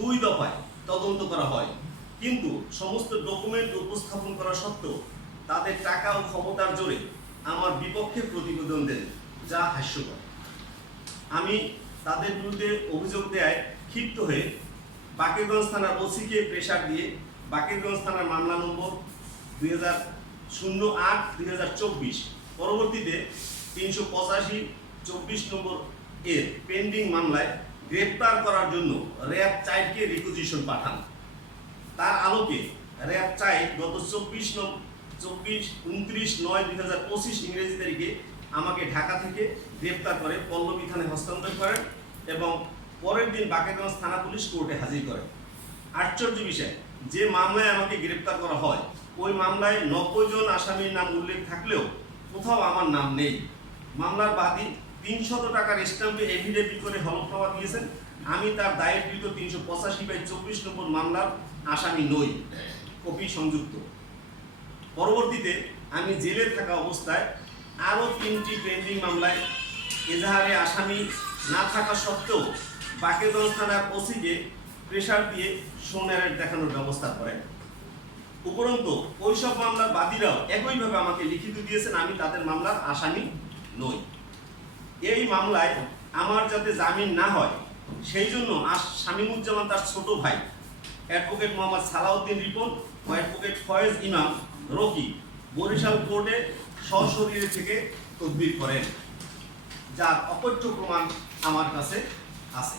2 দফায় তদন্ত করা হয়, কিন্তু সমস্ত ডকুমেন্ট উপস্থাপন করা সত্ত্বেও তাদের টাকা ও ক্ষমতার জোরে আমার বিপক্ষে প্রতিবেদন দেন, যা হাস্যকর। আমি তাদের বিরুদ্ধে অভিযোগ দেয় ক্ষিপ্ত হয়ে বাকেরগঞ্জ থানার ওসিকে প্রেসার দিয়ে বাকেরগঞ্জ থানার মামলা নম্বর 2008/2024 পরবর্তীতে 385/24 নম্বর এর পেন্ডিং মামলায় গ্রেপ্তার করার জন্য র্যাব 4কে রিকুইজিশন পাঠান। তার আলোকে র্যাব 4 গত 29/9/2025 ইংরেজি তারিখে আমাকে ঢাকা থেকে গ্রেপ্তার করে পল্লবী থানায় হস্তান্তর করেন এবং পরের দিন বাকেরগঞ্জ থানা পুলিশ কোর্টে হাজির করেন। আশ্চর্য বিষয়, যে মামলায় আমাকে গ্রেপ্তার করা হয় ওই মামলায় 90 জন আসামির নাম উল্লেখ থাকলেও কোথাও আমার নাম নেই। মামলার বাদী 300 টাকার স্ট্যাম্পে এফিডেভিট করে হলফনামা দিয়েছেন আমি তার দায়েরকৃত 385/24 নম্বর মামলার আসামি নই, কপি সংযুক্ত। পরবর্তীতে আমি জেলে থাকা অবস্থায় আরও 3টি পেন্ডিং মামলায় এজাহারে আসামি না থাকা সত্ত্বেও বাকেরগঞ্জ থানার ওসিকে প্রেসার দিয়ে সোনারেট দেখানোর ব্যবস্থা করেন। উপরন্তু ওইসব মামলার বাদীরাও একইভাবে আমাকে লিখিত দিয়েছেন আমি তাদের মামলার আসামি নই। এই মামলায় আমার যাতে জামিন না হয় সেই জন্য শামীমুজ্জামান তার ছোট ভাই অ্যাডভোকেট মোহাম্মদ সালাউদ্দিন রিপন ও অ্যাডভোকেট ফয়েজ ইমাম রকি বরিশাল কোর্টে সশরীরে থেকে তদবির করেন, যার অকথ্য প্রমাণ আমার কাছে আছে।